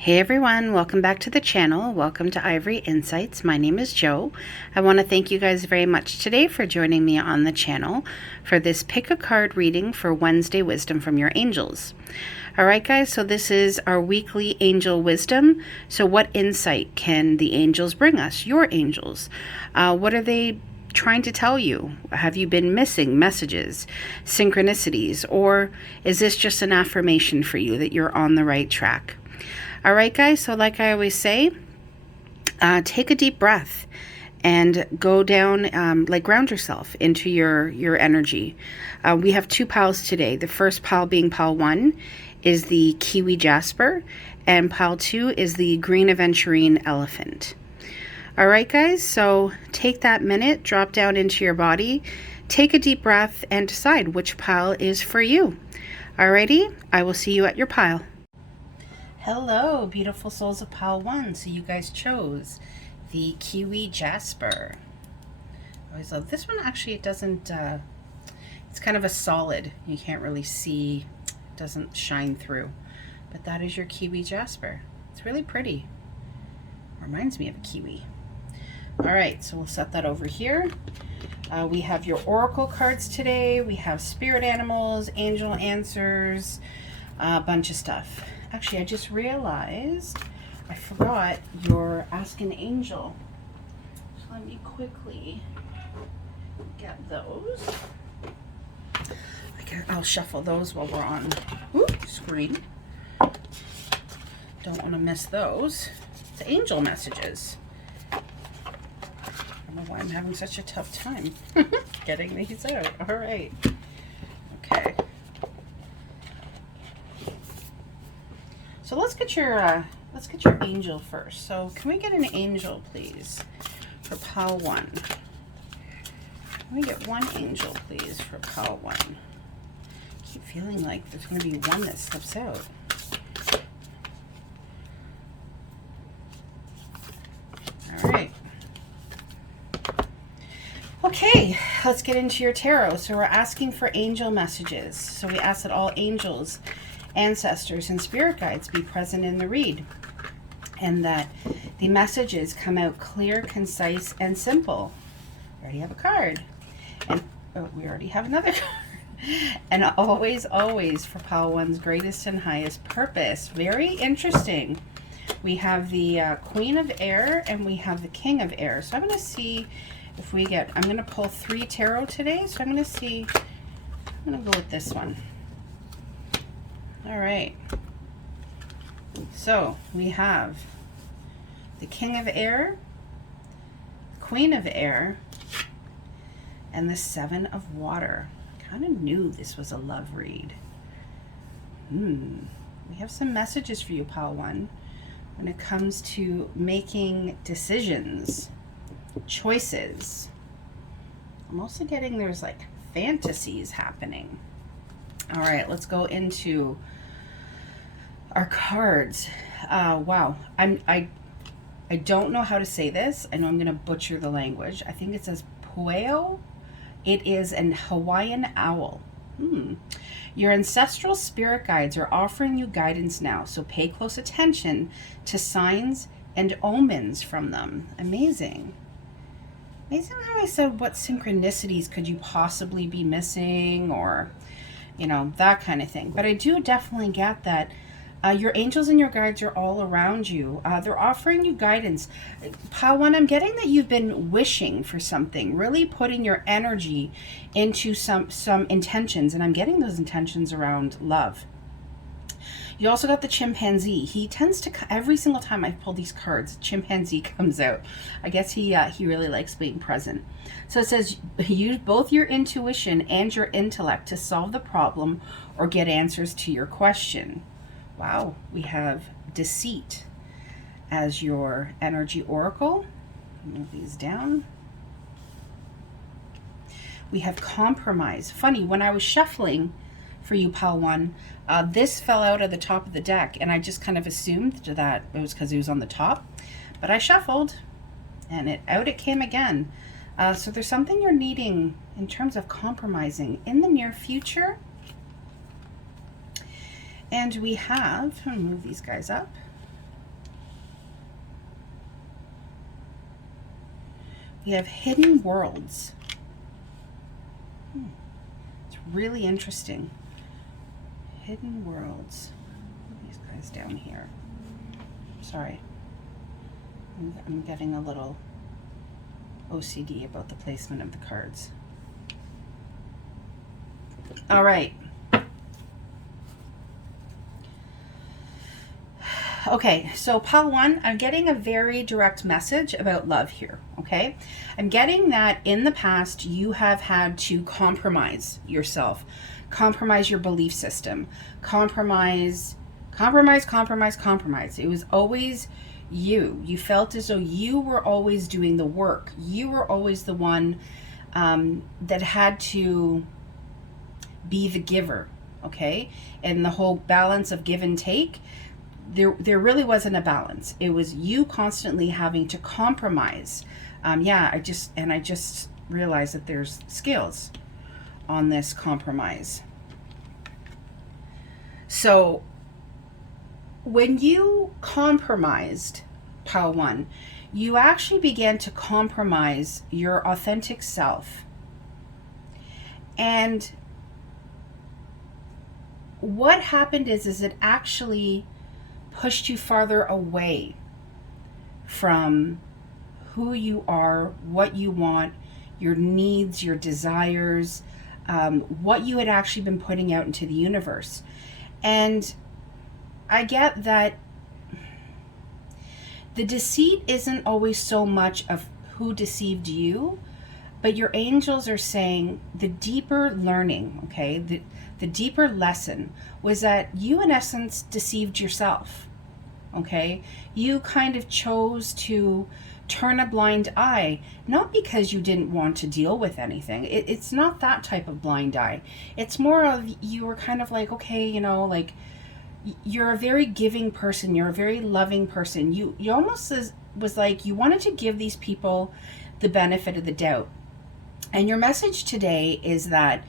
Hey everyone, welcome back to the channel. Welcome to Ivory Insights. My name is Jo. I want to thank you guys very much today for joining me on the channel for this pick a card reading for Wednesday Wisdom from your angels. Alright guys, so this is our weekly angel wisdom. So what insight can the angels bring us, your angels? What are they trying to tell you? Have you been missing messages, synchronicities, or is this just an affirmation for you that you're on the right track? All right, guys, so like I always say, take a deep breath and go down, ground yourself into your energy. We have two piles today. The first pile being pile 1 is the kiwi jasper, and pile 2 is the green aventurine elephant. All right, guys, so take that minute, drop down into your body, take a deep breath, and decide which pile is for you. Alrighty, I will see you at your pile. Hello, beautiful souls of pile 1. So you guys chose the kiwi jasper. I always love this one. Actually, it doesn't, it's kind of a solid. You can't really see, it doesn't shine through. But that is your kiwi jasper. It's really pretty. Reminds me of a kiwi. All right, so we'll set that over here. We have your oracle cards today. We have spirit animals, angel answers, a bunch of stuff. Actually, I just realized I forgot your Ask an Angel. So let me quickly get those. I'll shuffle those while we're on screen. Don't want to miss those. It's angel messages. I don't know why I'm having such a tough time getting these out. All right. Okay. So let's get your angel first. So can we get an angel, please, for pile 1? Can we get one angel, please, for pile 1? I keep feeling like there's going to be one that slips out. All right. Okay, let's get into your tarot. So we're asking for angel messages. So we ask that all angels, ancestors, and spirit guides be present in the read, and that the messages come out clear, concise, and simple. We already have a card, and we already have another card. And always, always for pile 1's greatest and highest purpose. Very interesting. We have the Queen of Air and we have the King of Air. So I'm going to see if we get, I'm going to pull 3 tarot today. So I'm going to see, I'm going to go with this one. All right, so we have the King of Air, Queen of Air, and the 7 of Water. Kind of knew this was a love read. We have some messages for you, pile 1, when it comes to making decisions, choices. I'm also getting there's like fantasies happening. All right, let's go into our cards. Wow, I don't know how to say this. I know I'm going to butcher the language. I think it says pueo. It is an Hawaiian owl. Your ancestral spirit guides are offering you guidance now, so pay close attention to signs and omens from them. Amazing. Amazing how I said what synchronicities could you possibly be missing, or that kind of thing. But I do definitely get that your angels and your guides are all around you. They're offering you guidance. Pile 1, I'm getting that you've been wishing for something, really putting your energy into some intentions, and I'm getting those intentions around love. You also got the chimpanzee. He tends to, every single time I pull these cards, chimpanzee comes out. I guess he really likes being present. So it says, use both your intuition and your intellect to solve the problem or get answers to your question. Wow, we have deceit as your energy oracle. Move these down. We have compromise. Funny, when I was shuffling for you, pile 1, this fell out of the top of the deck, and I just kind of assumed that it was because it was on the top. But I shuffled, and out it came again. So there's something you're needing in terms of compromising in the near future. And we have, I'm going to move these guys up. We have hidden worlds. It's really interesting. Hidden worlds. These guys down here. Sorry. I'm getting a little OCD about the placement of the cards. All right. Okay, so pile one, I'm getting a very direct message about love here, okay? I'm getting that in the past you have had to compromise yourself, compromise your belief system, compromise. It was always you. You felt as though you were always doing the work. You were always the one that had to be the giver, okay? And the whole balance of give and take, there really wasn't a balance. It was you constantly having to compromise. I just realized that there's scales on this compromise. So when you compromised, pile one, you actually began to compromise your authentic self. And what happened is it actually pushed you farther away from who you are, what you want, your needs, your desires, what you had actually been putting out into the universe. And I get that the deceit isn't always so much of who deceived you, but your angels are saying the deeper learning, okay, the deeper lesson was that you in essence deceived yourself. Okay, you kind of chose to turn a blind eye, not because you didn't want to deal with anything. It's not that type of blind eye. It's more of you were kind of like, okay, you know, like you're a very giving person. You're a very loving person. You almost was like you wanted to give these people the benefit of the doubt. And your message today is that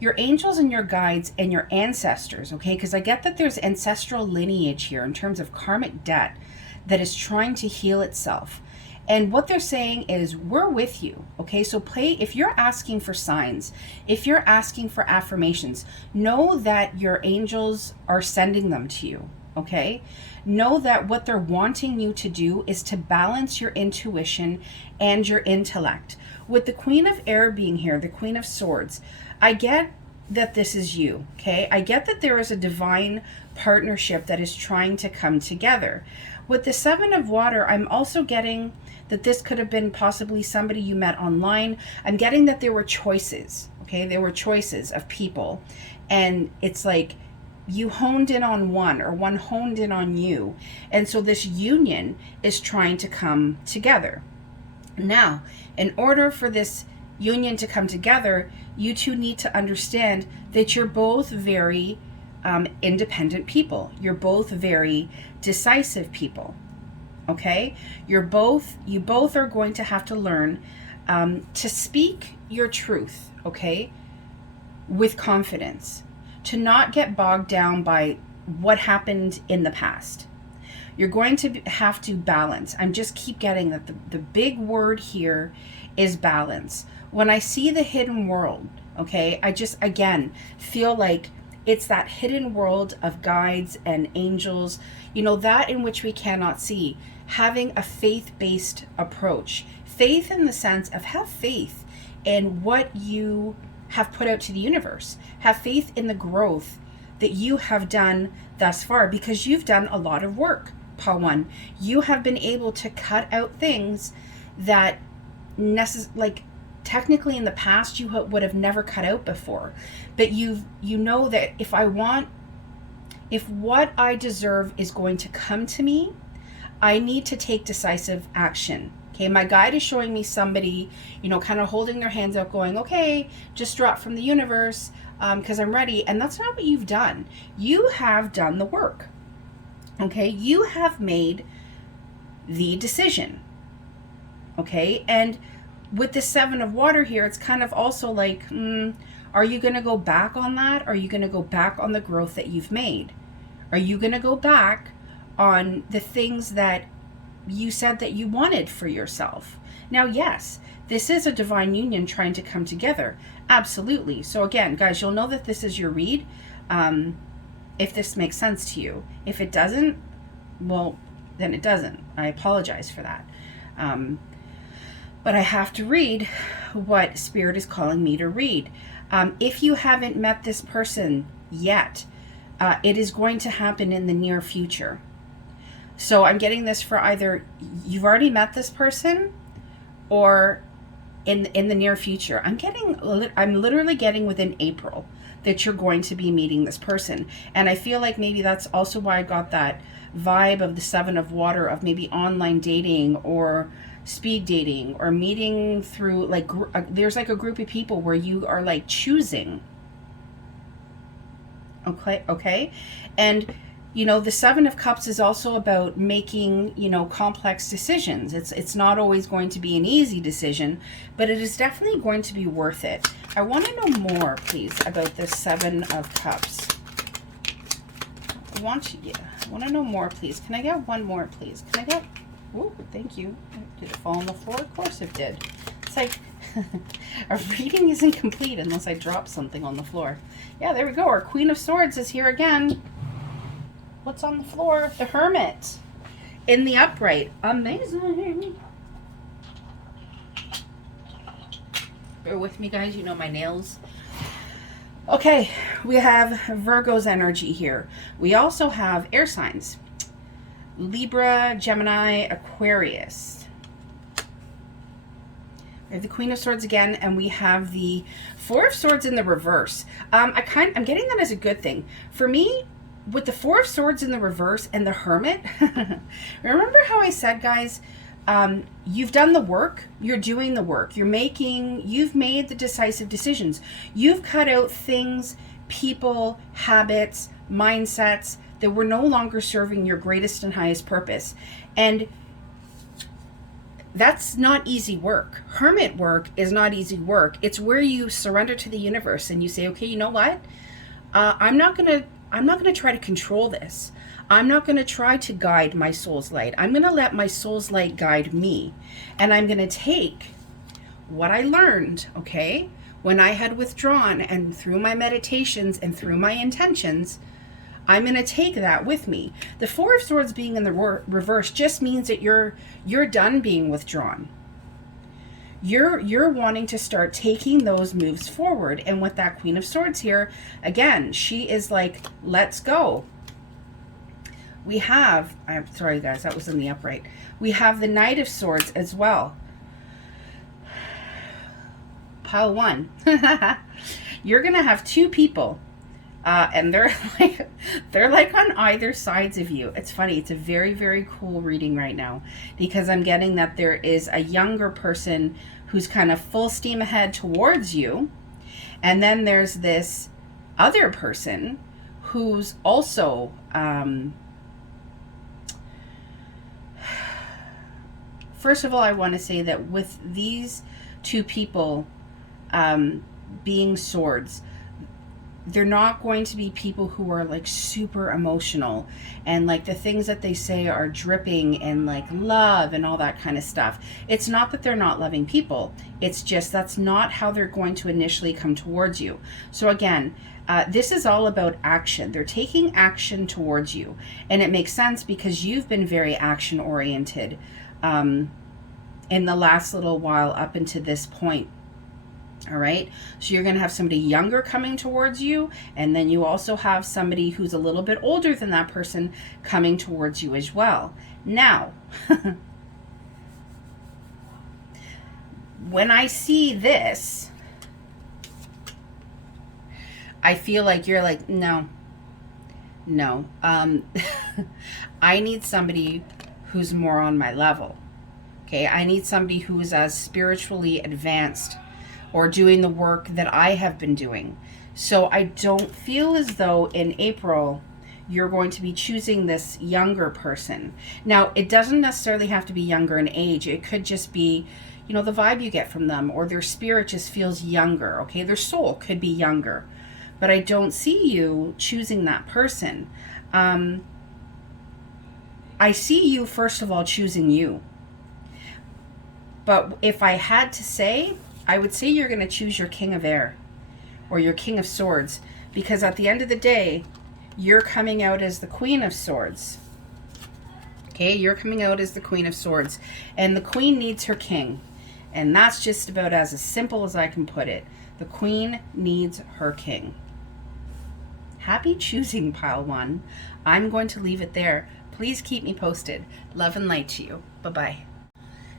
your angels and your guides and your ancestors, okay, because I get that there's ancestral lineage here in terms of karmic debt that is trying to heal itself. And what they're saying is, we're with you, okay? So if you're asking for signs, if you're asking for affirmations, know that your angels are sending them to you, okay? Know that what they're wanting you to do is to balance your intuition and your intellect. With the Queen of Air being here, the Queen of Swords, I get that this is you, okay? I get that there is a divine partnership that is trying to come together. With the Seven of Water, I'm also getting that this could have been possibly somebody you met online. I'm getting that there were choices, okay? There were choices of people. And it's like you honed in on one, or one honed in on you. And so this union is trying to come together. Now, in order for this union to come together, you two need to understand that you're both very independent people. You're both very decisive people. Okay? You both are going to have to learn to speak your truth, okay, with confidence, to not get bogged down by what happened in the past. You're going to have to balance. I'm just keep getting that the big word here is balance. When I see the hidden world, okay, I just, again, feel like it's that hidden world of guides and angels, you know, that in which we cannot see. Having a faith-based approach. Faith in the sense of have faith in what you have put out to the universe. Have faith in the growth that you have done thus far, because you've done a lot of work, Paul 1. You have been able to cut out things that technically in the past you would have never cut out before. But you know that if what I deserve is going to come to me, I need to take decisive action. Okay, my guide is showing me somebody, you know, kind of holding their hands out going, okay, just drop from the universe because I'm ready. And that's not what you've done. You have done the work. Okay, you have made the decision. Okay, and with the Seven of Water here, it's kind of also like, are you going to go back on that? Are you going to go back on the growth that you've made? Are you going to go back on the things that you said that you wanted for yourself? Now, yes, This is a divine union trying to come together. Absolutely. So again, guys, you'll know that this is your read if this makes sense to you. If it doesn't, well, then it doesn't. I apologize for that. But I have to read what Spirit is calling me to read. If you haven't met this person yet, it is going to happen in the near future. So I'm getting this for either you've already met this person or in the near future. I'm literally getting within April that you're going to be meeting this person. And I feel like maybe that's also why I got that vibe of the Seven of Water, of maybe online dating or speed dating, or meeting through like there's like a group of people where you are like choosing. Okay. And you know, the Seven of Cups is also about making, you know, complex decisions. It's not always going to be an easy decision, but it is definitely going to be worth it. I want to know more, please, about the Seven of Cups. I want to know more, please. Can I get one more, please? Can I get... Oh, thank you. Did it fall on the floor? Of course it did. It's like a reading isn't complete unless I drop something on the floor. Yeah, there we go. Our Queen of Swords is here again. What's on the floor? The Hermit in the upright. Amazing. Bear with me, guys. You know my nails. Okay, we have Virgo's energy here. We also have air signs. Libra, Gemini, Aquarius. We have the Queen of Swords again, and we have the Four of Swords in the reverse. I'm getting that as a good thing. For me, with the Four of Swords in the reverse and the Hermit, remember how I said, guys, you've done the work, you're doing the work, you've made the decisive decisions. You've cut out things, people, habits, mindsets that were no longer serving your greatest and highest purpose. And that's not easy work. Hermit work is not easy work. It's where you surrender to the universe and you say, okay, you know what? I'm not going to try to control this. I'm not going to try to guide my soul's light. I'm going to let my soul's light guide me. And I'm going to take what I learned, okay, when I had withdrawn, and through my meditations and through my intentions, I'm going to take that with me. The Four of Swords being in the reverse just means that you're done being withdrawn. You're wanting to start taking those moves forward. And with that Queen of Swords here, again, she is like, let's go. We have, I'm sorry guys, that was in the upright. We have the Knight of Swords as well. Pile one. You're going to have two people. And they're like on either sides of you. It's funny. It's a very, very cool reading right now, because I'm getting that there is a younger person who's kind of full steam ahead towards you. And then there's this other person who's also, first of all, I want to say that with these two people being swords, they're not going to be people who are like super emotional and like the things that they say are dripping in like love and all that kind of stuff. It's not that they're not loving people. It's just that's not how they're going to initially come towards you. So again, this is all about action. They're taking action towards you. And it makes sense because you've been very action oriented in the last little while up into this point. All right, so you're going to have somebody younger coming towards you, and then you also have somebody who's a little bit older than that person coming towards you as well. Now, when I see this, I feel like you're like, no. I need somebody who's more on my level. Okay, I need somebody who is as spiritually advanced or doing the work that I have been doing. So I don't feel as though in April you're going to be choosing this younger person. Now, it doesn't necessarily have to be younger in age. It could just be, you know, the vibe you get from them, or their spirit just feels younger, okay? Their soul could be younger. But I don't see you choosing that person. I see you, first of all, choosing you. But if I had to say, I would say you're going to choose your King of Air or your King of Swords, because at the end of the day, you're coming out as the Queen of Swords. Okay, you're coming out as the Queen of Swords, and the Queen needs her King. And that's just about as simple as I can put it. The Queen needs her King. Happy choosing, pile 1. I'm going to leave it there. Please keep me posted. Love and light to you. Bye-bye.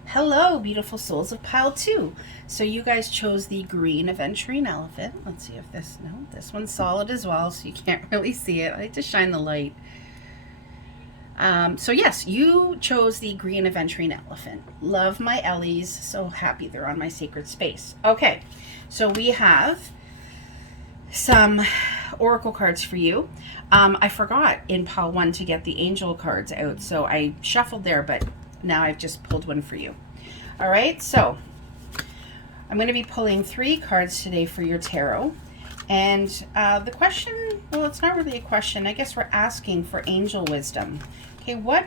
Hello, beautiful souls of pile 2. So you guys chose the green aventurine elephant. Let's see if this, no, this one's solid as well, so you can't really see it. I like to shine the light. So yes, you chose the green aventurine elephant. Love my Ellies. So happy they're on my sacred space. Okay, so we have some oracle cards for you. I forgot in pile 1 to get the angel cards out, so I shuffled there, but now I've just pulled one for you. All right, so I'm going to be pulling 3 cards today for your tarot. And the question, well, it's not really a question. I guess we're asking for angel wisdom. Okay, what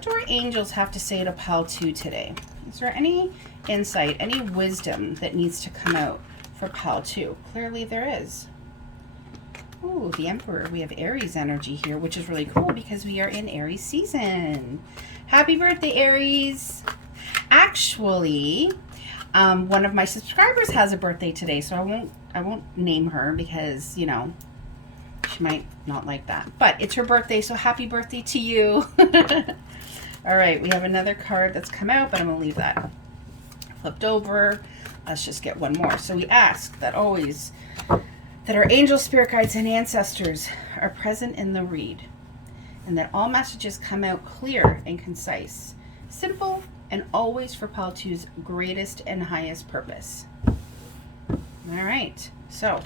do our angels have to say to pile 2 today? Is there any insight, any wisdom that needs to come out for pile 2? Clearly there is. Ooh, the Emperor. We have Aries energy here, which is really cool because we are in Aries season. Happy birthday, Aries. Actually, one of my subscribers has a birthday today, so I won't name her because, you know, she might not like that. But it's her birthday, so happy birthday to you. All right, we have another card that's come out, but I'm going to leave that flipped over. Let's just get one more. So we ask that always that our angel, spirit guides, and ancestors are present in the read, and that all messages come out clear and concise, simple, and always for pile 2's greatest and highest purpose. All right, so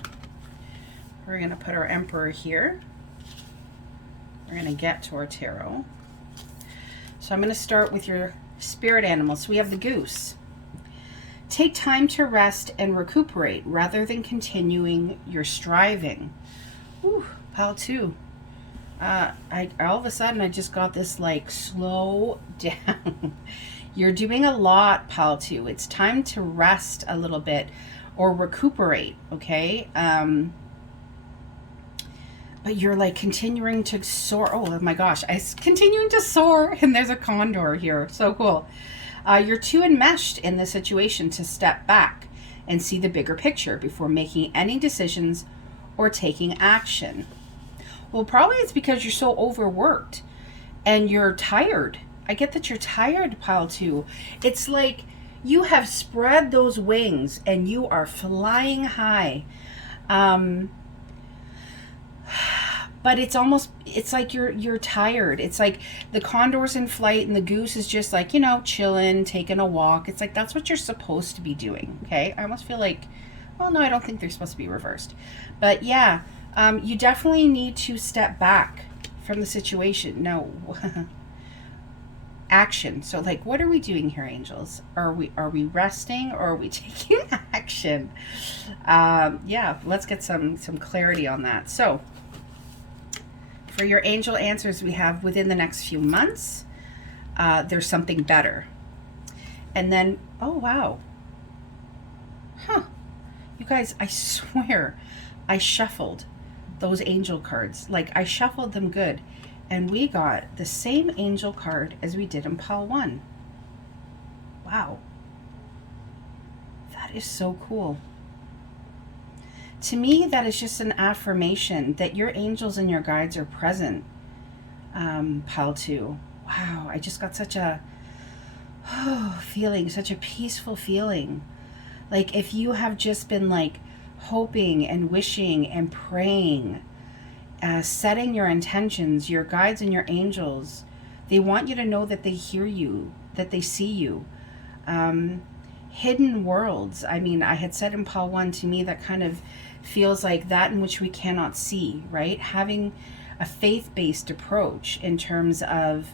we're going to put our Emperor here. We're going to get to our tarot. So I'm going to start with your spirit animals. So we have the goose. Take time to rest and recuperate rather than continuing your striving. Ooh, pile 2. All of a sudden I just got this like slow down. You're doing a lot, pile 2. It's time to rest a little bit or recuperate, okay? But you're like continuing to soar. Oh my gosh, continuing to soar, and there's a condor here. So cool. You're too enmeshed in the situation to step back and see the bigger picture before making any decisions or taking action. Well, probably it's because you're so overworked and you're tired. I get that you're tired, pile 2. It's like you have spread those wings and you are flying high. But it's like you're tired. It's like the condor's in flight and the goose is just like, you know, chilling, taking a walk. It's like that's what you're supposed to be doing, okay? I almost feel like, well, no, I don't think they're supposed to be reversed. But yeah, you definitely need to step back from the situation. No, action. So like, what are we doing here, angels? Are we resting or are we taking action? Yeah, let's get some clarity on that. So for your angel answers, we have within the next few months, there's something better. And then, oh, wow. Huh. You guys, I swear I shuffled those angel cards. Like, I shuffled them good. And we got the same angel card as we did in pile 1. Wow. That is so cool. To me, that is just an affirmation that your angels and your guides are present, pile 2. Wow, I just got such a feeling, such a peaceful feeling. Like if you have just been like hoping and wishing and praying, setting your intentions, your guides and your angels, they want you to know that they hear you, that they see you. Hidden worlds. I mean, I had said in pile 1, to me that kind of feels like that in which we cannot see, right? Having a faith-based approach in terms of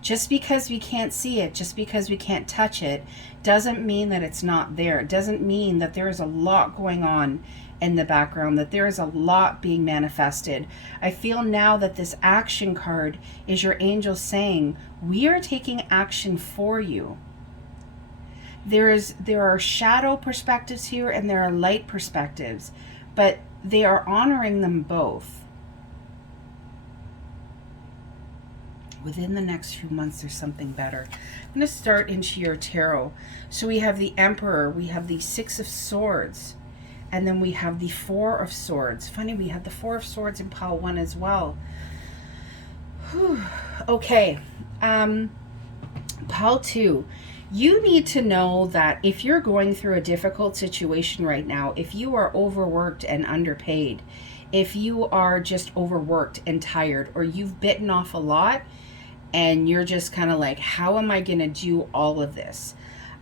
just because we can't see it, just because we can't touch it, doesn't mean that it's not there. It doesn't mean that there is a lot going on in the background, that there is a lot being manifested. I feel now that this action card is your angel saying, we are taking action for you. There are shadow perspectives here and there are light perspectives, but they are honoring them both. Within the next few months, there's something better. I'm going to start into your tarot. So we have the Emperor, we have the Six of Swords, and then we have the Four of Swords. Funny, we had the Four of Swords in pile 1 as well. Whew. Okay. Pile 2. You need to know that if you're going through a difficult situation right now, if you are overworked and underpaid, if you are just overworked and tired, or you've bitten off a lot and you're just kind of like, how am I going to do all of this?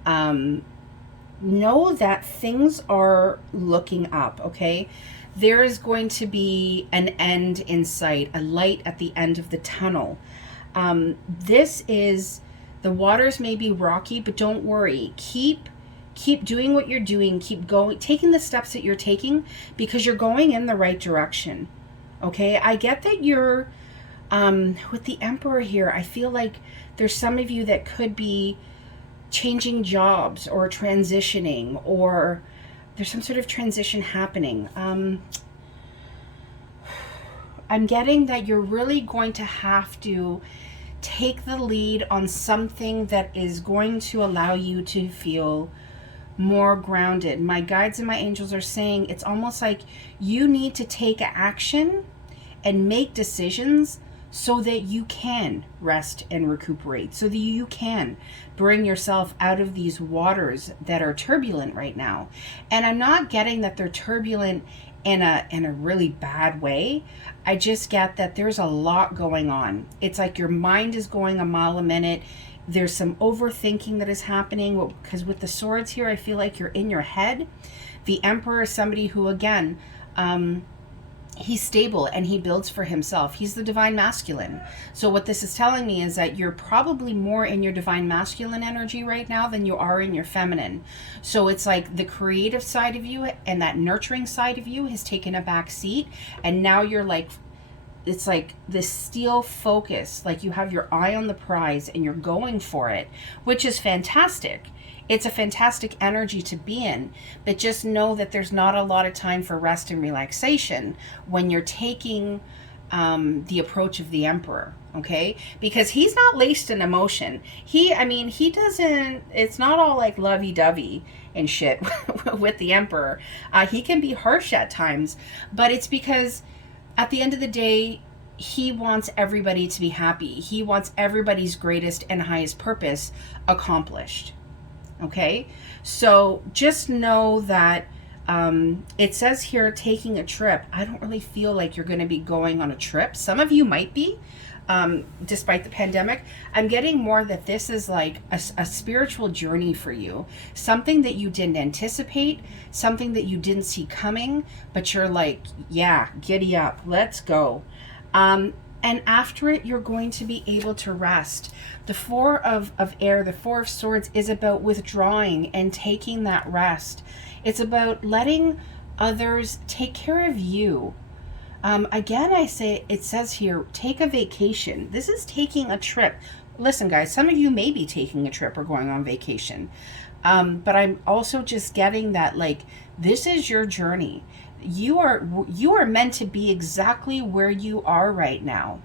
Know that things are looking up, okay? There is going to be an end in sight, a light at the end of the tunnel. This is, the waters may be rocky, but don't worry. Keep doing what you're doing. Keep going, taking the steps that you're taking, because you're going in the right direction. Okay, I get that you're, with the Emperor here, I feel like there's some of you that could be changing jobs or transitioning, or there's some sort of transition happening. I'm getting that you're really going to have to take the lead on something that is going to allow you to feel more grounded. My guides and my angels are saying it's almost like you need to take action and make decisions so that you can rest and recuperate, so that you can bring yourself out of these waters that are turbulent right now. And I'm not getting that they're turbulent in a really bad way. I just get that there's a lot going on. It's like your mind is going a mile a minute. There's some overthinking that is happening, because with the swords here, I feel like you're in your head. The Emperor is somebody who, again, he's stable and he builds for himself. He's the divine masculine. So what this is telling me is that you're probably more in your divine masculine energy right now than you are in your feminine. So it's like the creative side of you and that nurturing side of you has taken a back seat, and now you're like, it's like this steel focus, like you have your eye on the prize and you're going for it, which is fantastic. It's a fantastic energy to be in, but just know that there's not a lot of time for rest and relaxation when you're taking the approach of the Emperor, okay? Because he's not laced in emotion. He doesn't, it's not all like lovey-dovey and shit with the Emperor. He can be harsh at times, but it's because at the end of the day, he wants everybody to be happy. He wants everybody's greatest and highest purpose accomplished. Okay, so just know that it says here taking a trip. I don't really feel like you're going to be going on a trip. Some of you might be, despite the pandemic. I'm getting more that this is like a spiritual journey for you, something that you didn't anticipate, something that you didn't see coming, but you're like, yeah, giddy up, let's go. And after it, you're going to be able to rest. The Four of Air, the Four of Swords, is about withdrawing and taking that rest. It's about letting others take care of you. Again, it says here, take a vacation. This is taking a trip. Listen, guys, some of you may be taking a trip or going on vacation. But I'm also just getting that, like, this is your journey. You are meant to be exactly where you are right now.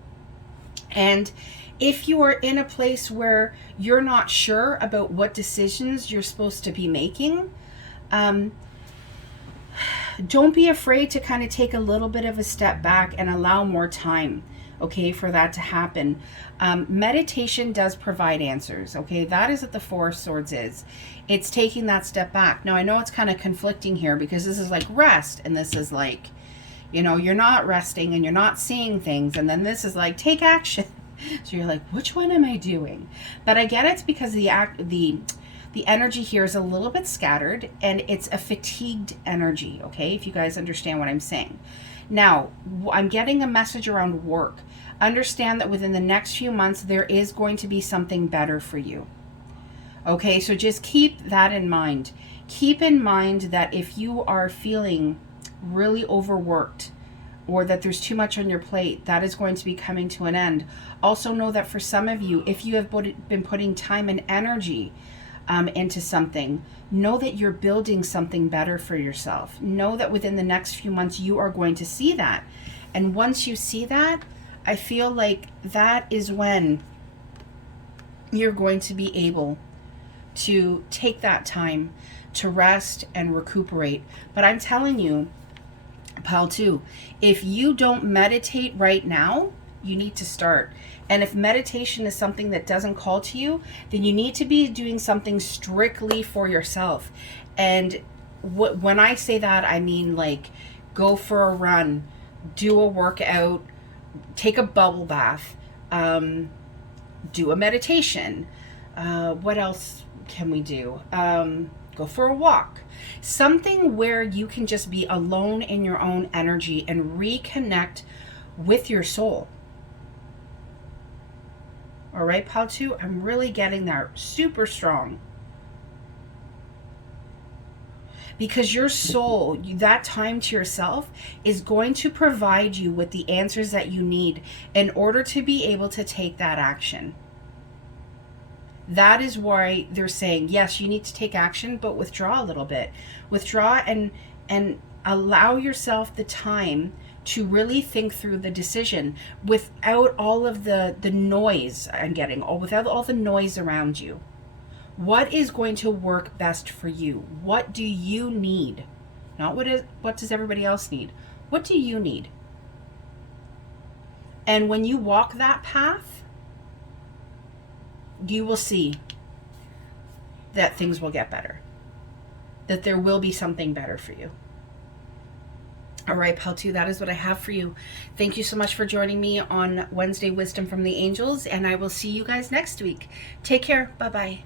And if you are in a place where you're not sure about what decisions you're supposed to be making, don't be afraid to kind of take a little bit of a step back and allow more time, okay, for that to happen. Meditation does provide answers, okay? That is what the Four of Swords is. It's taking that step back. Now, I know it's kind of conflicting here because this is like rest, and this is like, you know, you're not resting and you're not seeing things, and then this is like, take action. So you're like, which one am I doing? But I get it's because the energy here is a little bit scattered, and it's a fatigued energy, okay? If you guys understand what I'm saying. Now, I'm getting a message around work. Understand that within the next few months, there is going to be something better for you. Okay, so just keep that in mind. Keep in mind that if you are feeling really overworked, or that there's too much on your plate, that is going to be coming to an end. Also know that for some of you, if you have been putting time and energy into something, know that you're building something better for yourself. Know that within the next few months you are going to see that. And once you see that, I feel like that is when you're going to be able to take that time to rest and recuperate. But I'm telling you, pile 2, if you don't meditate right now, you need to start. And if meditation is something that doesn't call to you, then you need to be doing something strictly for yourself. And when I say that, I mean like go for a run, do a workout, take a bubble bath, do a meditation. What else can we do? Go for a walk. Something where you can just be alone in your own energy and reconnect with your soul. All right, pile 2, I'm really getting there super strong. Because your soul, that time to yourself, is going to provide you with the answers that you need in order to be able to take that action. That is why they're saying, yes, you need to take action, but withdraw a little bit. Withdraw and allow yourself the time to really think through the decision without all of the noise I'm getting, or without all the noise around you. What is going to work best for you? What do you need? Not what does everybody else need? What do you need? And when you walk that path, you will see that things will get better. That there will be something better for you. All right, pile 2, that is what I have for you. Thank you so much for joining me on Wednesday Wisdom from the Angels, and I will see you guys next week. Take care. Bye-bye.